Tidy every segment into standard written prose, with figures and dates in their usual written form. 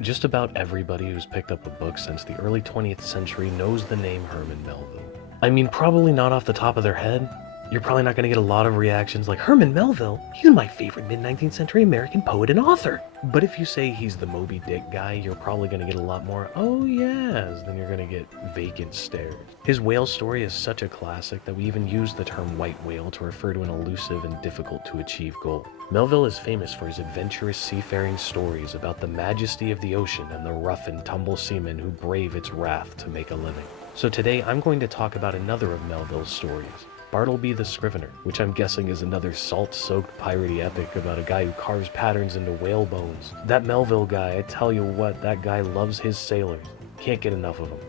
Just about everybody who's picked up a book since the early 20th century knows the name Herman Melville. I mean, probably not off the top of their head. You're probably not going to get a lot of reactions like, Herman Melville? He's my favorite mid-19th century American poet and author. But if you say he's the Moby Dick guy, you're probably going to get a lot more, oh yes, than you're going to get vacant stares. His whale story is such a classic that we even use the term white whale to refer to an elusive and difficult to achieve goal. Melville is famous for his adventurous seafaring stories about the majesty of the ocean and the rough and tumble seamen who brave its wrath to make a living. So today I'm going to talk about another of Melville's stories, Bartleby the Scrivener, which I'm guessing is another salt-soaked piratey epic about a guy who carves patterns into whale bones. That Melville guy, I tell you what, that guy loves his sailors. Can't get enough of them.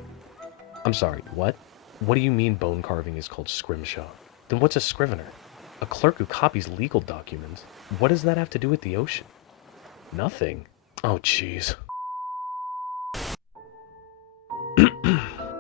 I'm sorry, what? What do you mean bone carving is called scrimshaw? Then what's a scrivener? A clerk who copies legal documents? What does that have to do with the ocean? Nothing. Oh, jeez.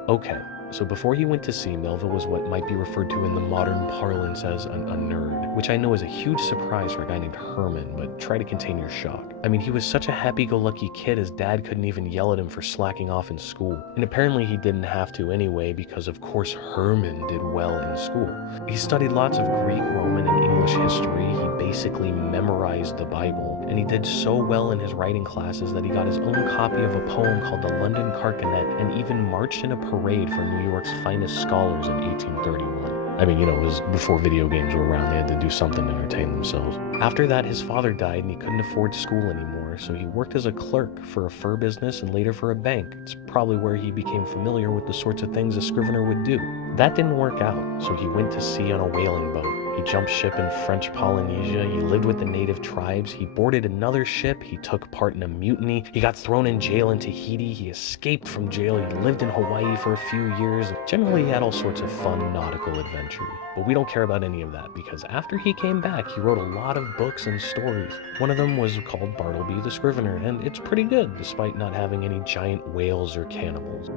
Okay. So before he went to sea, Melville was what might be referred to in the modern parlance as a nerd, which I know is a huge surprise for a guy named Herman, but try to contain your shock. I mean, he was such a happy-go-lucky kid his dad couldn't even yell at him for slacking off in school. And apparently he didn't have to anyway, because of course Herman did well in school. He studied lots of Greek, Roman, and English history. He basically memorized the Bible, and he did so well in his writing classes that he got his own copy of a poem called the London Carcanet and even marched in a parade for New York's finest scholars in 1831. I mean, you know, it was before video games were around. They had to do something to entertain themselves. After that, his father died and he couldn't afford school anymore, so he worked as a clerk for a fur business and later for a bank. It's probably where he became familiar with the sorts of things a scrivener would do. That didn't work out, so he went to sea on a whaling boat. He jumped ship in French Polynesia, he lived with the native tribes, he boarded another ship, he took part in a mutiny, he got thrown in jail in Tahiti, he escaped from jail, he lived in Hawaii for a few years. Generally, he had all sorts of fun nautical adventures. But we don't care about any of that, because after he came back, he wrote a lot of books and stories. One of them was called Bartleby the Scrivener, and it's pretty good, despite not having any giant whales or cannibals.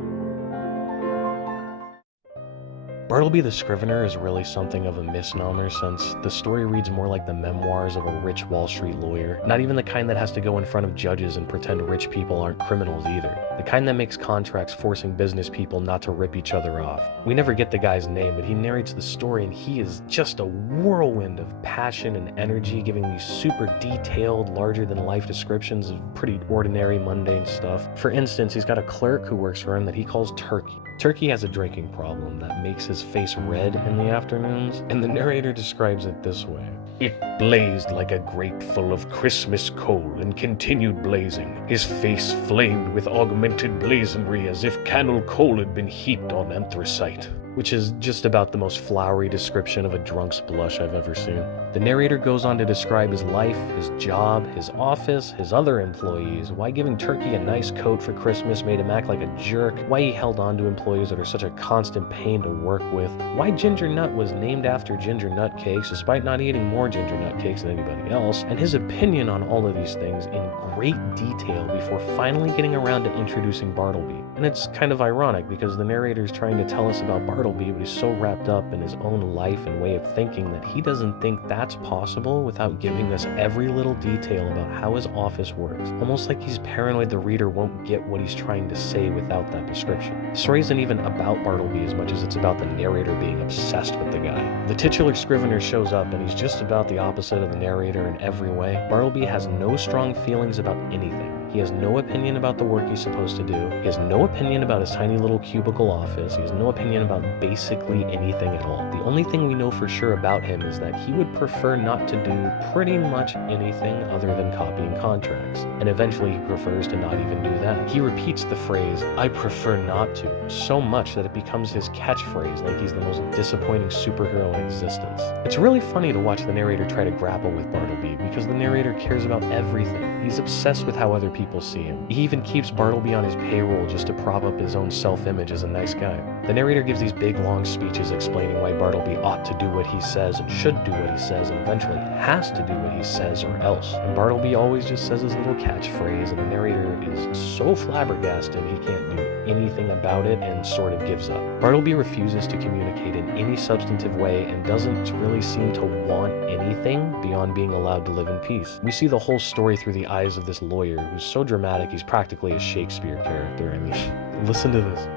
Bartleby the Scrivener is really something of a misnomer, since the story reads more like the memoirs of a rich Wall Street lawyer, not even the kind that has to go in front of judges and pretend rich people aren't criminals either. The kind that makes contracts forcing business people not to rip each other off. We never get the guy's name, but he narrates the story and he is just a whirlwind of passion and energy, giving these super detailed, larger-than-life descriptions of pretty ordinary, mundane stuff. For instance, he's got a clerk who works for him that he calls Turkey. Turkey has a drinking problem that makes his face red in the afternoons, and the narrator describes it this way. It blazed like a grate full of Christmas coal and continued blazing. His face flamed with augmented blazonry as if cannel coal had been heaped on anthracite. Which is just about the most flowery description of a drunk's blush I've ever seen. The narrator goes on to describe his life, his job, his office, his other employees, why giving Turkey a nice coat for Christmas made him act like a jerk, why he held on to employees that are such a constant pain to work with, why Ginger Nut was named after ginger nut cakes despite not eating more ginger nut cakes than anybody else, and his opinion on all of these things in great detail before finally getting around to introducing Bartleby. And it's kind of ironic because the narrator is trying to tell us about Bartleby, but he's so wrapped up in his own life and way of thinking that he doesn't think that's possible without giving us every little detail about how his office works. Almost like he's paranoid the reader won't get what he's trying to say without that description. The story isn't even about Bartleby as much as it's about the narrator being obsessed with the guy. The titular scrivener shows up and he's just about the opposite of the narrator in every way. Bartleby has no strong feelings about anything. He has no opinion about the work he's supposed to do. He has no opinion about his tiny little cubicle office. He has no opinion about basically anything at all. The only thing we know for sure about him is that he would prefer not to do pretty much anything other than copying contracts. And eventually he prefers to not even do that. He repeats the phrase, "I prefer not to," so much that it becomes his catchphrase, like he's the most disappointing superhero in existence. It's really funny to watch the narrator try to grapple with Bartleby, because the narrator cares about everything. He's obsessed with how other people see him. He even keeps Bartleby on his payroll just to prop up his own self-image as a nice guy. The narrator gives these big long speeches explaining why Bartleby ought to do what he says and should do what he says and eventually has to do what he says or else. And Bartleby always just says his little catchphrase, and the narrator is so flabbergasted he can't do anything about it and sort of gives up. Bartleby refuses to communicate in any substantive way and doesn't really seem to want anything beyond being allowed to live in peace. We see the whole story through the eyes of this lawyer who's so dramatic he's practically a Shakespeare character. I mean, listen to this.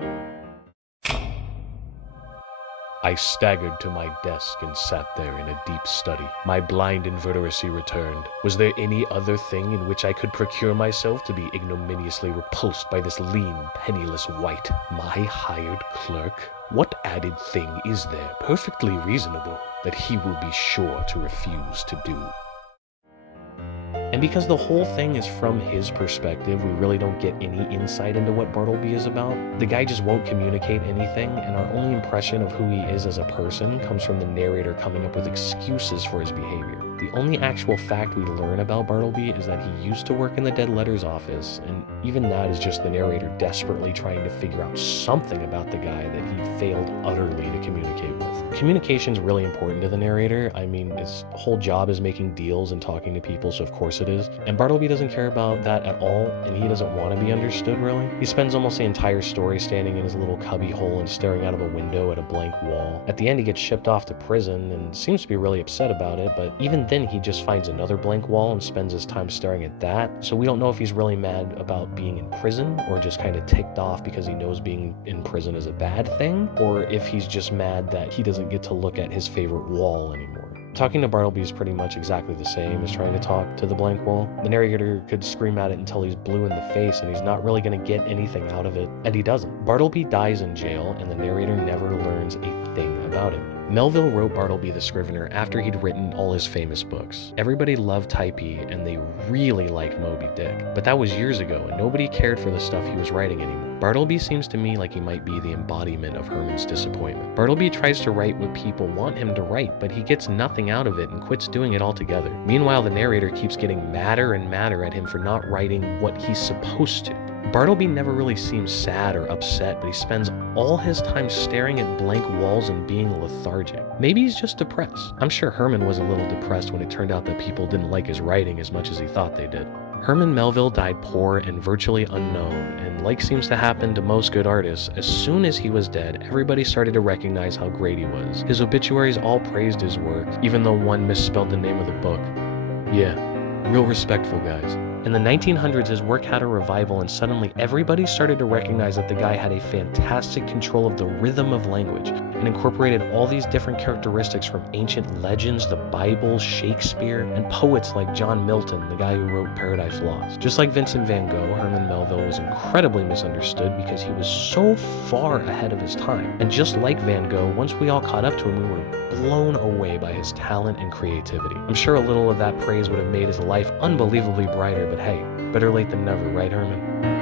I staggered to my desk and sat there in a deep study. My blind inveteracy returned. Was there any other thing in which I could procure myself to be ignominiously repulsed by this lean, penniless wight, my hired clerk? What added thing is there, perfectly reasonable, that he will be sure to refuse to do? And because the whole thing is from his perspective, we really don't get any insight into what Bartleby is about. The guy just won't communicate anything, and our only impression of who he is as a person comes from the narrator coming up with excuses for his behavior. The only actual fact we learn about Bartleby is that he used to work in the dead letters office, and even that is just the narrator desperately trying to figure out something about the guy that he failed utterly to communicate with. Communication is really important to the narrator. I mean, his whole job is making deals and talking to people, so of course it is. And Bartleby doesn't care about that at all, and he doesn't want to be understood, really. He spends almost the entire story standing in his little cubby hole and staring out of a window at a blank wall. At the end, he gets shipped off to prison and seems to be really upset about it, but even then he just finds another blank wall and spends his time staring at that. So we don't know if he's really mad about being in prison or just kind of ticked off because he knows being in prison is a bad thing, or if he's just mad that he doesn't get to look at his favorite wall anymore. Talking to Bartleby is pretty much exactly the same as trying to talk to the blank wall. The narrator could scream at it until he's blue in the face and he's not really going to get anything out of it, and he doesn't. Bartleby dies in jail and the narrator never learns a thing about him. Melville wrote Bartleby the Scrivener after he'd written all his famous books. Everybody loved Typee and they really liked Moby Dick, but that was years ago and nobody cared for the stuff he was writing anymore. Bartleby seems to me like he might be the embodiment of Herman's disappointment. Bartleby tries to write what people want him to write, but he gets nothing out of it and quits doing it altogether. Meanwhile, the narrator keeps getting madder and madder at him for not writing what he's supposed to. Bartleby never really seems sad or upset, but he spends all his time staring at blank walls and being lethargic. Maybe he's just depressed. I'm sure Herman was a little depressed when it turned out that people didn't like his writing as much as he thought they did. Herman Melville died poor and virtually unknown, and like seems to happen to most good artists, as soon as he was dead, everybody started to recognize how great he was. His obituaries all praised his work, even though one misspelled the name of the book. Yeah, real respectful, guys. In the 1900s, his work had a revival, and suddenly everybody started to recognize that the guy had a fantastic control of the rhythm of language and incorporated all these different characteristics from ancient legends, the Bible, Shakespeare, and poets like John Milton, the guy who wrote Paradise Lost. Just like Vincent van Gogh, Herman Melville was incredibly misunderstood because he was so far ahead of his time. And just like Van Gogh, once we all caught up to him, we were blown away by his talent and creativity. I'm sure a little of that praise would have made his life unbelievably brighter, but hey, better late than never, right, Herman?